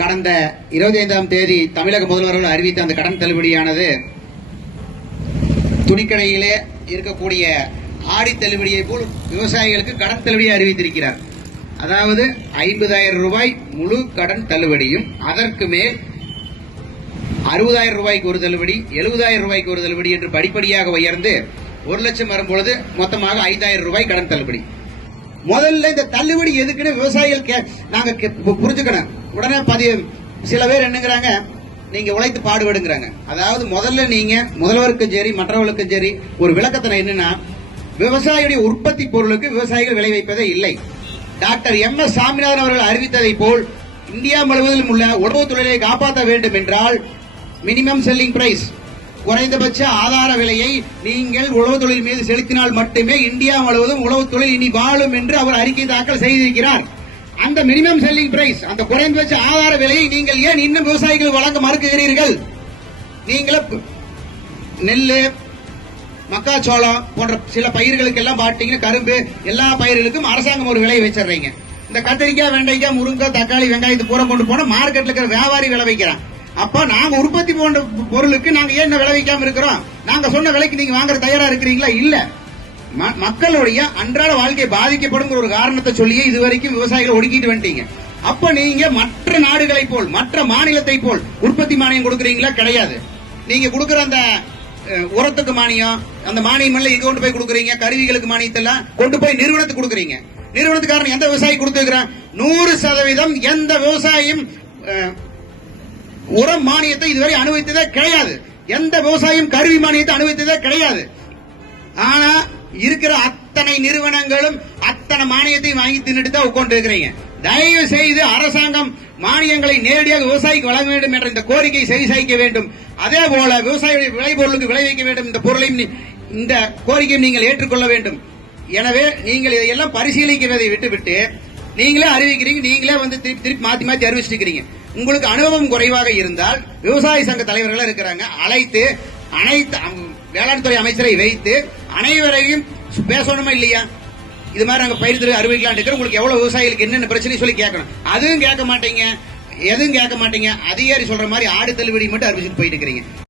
கடந்த 25ஆம் தேதி தமிழக முதல்வர்கள் அறிவித்த அந்த கடன் தள்ளுபடியானது துணிக்கடையிலே இருக்கக்கூடிய ஆடி தள்ளுபடியை போல் விவசாயிகளுக்கு கடன் தள்ளுபடியை அறிவித்திருக்கிறார். அதாவது 50,000 ரூபாய் முழு கடன் தள்ளுபடியும் அதற்கு மேல் 60,000 ரூபாய்க்கு ஒரு தள்ளுபடி, 70,000 ரூபாய்க்கு ஒரு தள்ளுபடி என்று படிப்படியாக உயர்ந்து 1 லட்சம் வரும்பொழுது மொத்தமாக 5,000 ரூபாய் கடன் தள்ளுபடி. முதல்ல இந்த தள்ளுபடி எதுக்குன்னு விவசாயிகள் நாங்க புரிஞ்சுக்கணும். உடனே சில பேர் என்னங்கிறாங்க, நீங்க உழைத்து பாடுபடுங்கிறாங்க. அதாவது முதல்ல நீங்க முதல்வருக்கும் சரி மற்றவர்களுக்கும் சரி ஒரு விளக்கத்தனை என்னன்னா, விவசாயியுடைய உற்பத்தி பொருளுக்கு விவசாயிகள் விளைவிப்பதே இல்லை. டாக்டர் MS சாமிநாதன் அவர்கள் அறிவித்ததை போல் இந்தியா முழுவதிலும் உள்ள உணவு தொழிலை காப்பாற்ற வேண்டும் என்றால் மினிமம் செல்லிங் பிரைஸ், குறைந்தபட்ச ஆதார விலையை நீங்கள் உழவு தொழில் மீது செலுத்தினால் மட்டுமே இந்தியா முழுவதும் உழவு தொழில் இனி வாழும் என்று அவர் அறிக்கை தாக்கல் செய்திருக்கிறார். அந்த மினிமம் செல்லிங் பிரைஸ், அந்த குறைந்தபட்ச ஆதார விலையை நீங்கள் ஏன் இன்னும் விவசாயிகள் வழங்க மறுக்குகிறீர்கள்? நீங்களும் நெல்லு, மக்காச்சோளம் போன்ற சில பயிர்களுக்கு எல்லாம் பாத்தீங்கன்னா, கரும்பு, எல்லா பயிர்களுக்கும் அரசாங்கம் ஒரு விலை வச்சிடுறீங்க. இந்த கத்திரிக்காய், வெண்டைக்காய், முருங்கை, தக்காளி, வெங்காயத்தை பூரா கொண்டு போனா மார்க்கெட்ல இருக்கிற வியாபாரி விலை வைக்கிறான். அப்ப நாங்க உற்பத்தி போன்ற பொருளுக்கு நாங்க ஏன் விளைவிக்காம இருக்கிறோம்? நாங்க சொன்ன விலைக்கு நீங்க வாங்குற தயாரா இருக்கிறீங்களா? இல்ல. மக்களுடைய அன்றாட வாழ்க்கை பாதிக்கப்படும் ஒரு காரணத்தை சொல்லியே இதுவரைக்கும் விவசாயிகள் ஒடுக்கிட்டு வந்துட்டீங்க. அப்ப நீங்க மற்ற நாடுகளை போல், மற்ற மாநிலத்தை போல் உற்பத்தி மானியம் கொடுக்கறீங்களா? கிடையாது. நீங்க கொடுக்கற அந்த உரத்துக்கு மானியம், அந்த மானியம் எல்லாம் எங்க கொண்டு போய் கொடுக்கறீங்க? கருவிகளுக்கு மானியத்தெல்லாம் கொண்டு போய் நிறுவனத்துக்கு கொடுக்கறீங்க. நிறுவனத்துக்காரன் எந்த விவசாயி கொடுத்துக்கிறான்? 100% எந்த விவசாயியும் உரம் மானியத்தை இதுவரை அனுபவித்ததே கிடையாது. எந்த விவசாயியும் கருவி மானியத்தை அனுபவித்ததே கிடையாது. ஆனா இருக்கிற அத்தனை நிறுவனங்களும் அத்தனை மானியத்தை வாங்கி தின்னுட்டு தான் உட்கார்ந்து இருக்கிறீங்க. தயவு செய்து அரசாங்கம் மானியங்களை நேரடியாக விவசாயிக்கு வழங்க வேண்டும் என்ற இந்த கோரிக்கை செவிசாய்க்க வேண்டும். அதே போல விவசாயிகளுடைய விளைபொருளுக்கு விளைவிக்க வேண்டும். இந்த பொருளையும் இந்த கோரிக்கையும் நீங்கள் ஏற்றுக்கொள்ள வேண்டும். எனவே நீங்கள் இதையெல்லாம் பரிசீலிக்கிறதை விட்டுவிட்டு நீங்களே அறிவிக்கிறீங்க, நீங்களே வந்து திருப்பி மாத்தி அறிவிச்சிருக்கிறீங்க. உங்களுக்கு அனுபவம் குறைவாக இருந்தால் விவசாய சங்க தலைவர்கள் இருக்கிறாங்க, அழைத்து அனைத்து வேளாண் துறை அமைச்சரை வைத்து அனைவரையும் பேசணுமா இல்லையா? இது மாதிரி நாங்க பயிர் துறை அறிவிக்கலாம் இருக்கிற, உங்களுக்கு எவ்வளவு விவசாயிகளுக்கு என்னென்ன பிரச்சனை சொல்லி கேட்கணும். அதுவும் கேட்க மாட்டீங்க, எதுவும் கேட்க மாட்டீங்க. அதிகாரி சொல்ற மாதிரி ஆடு தள்ளுபடி மட்டும் அறிவிச்சுட்டு போயிட்டு இருக்கிறீங்க.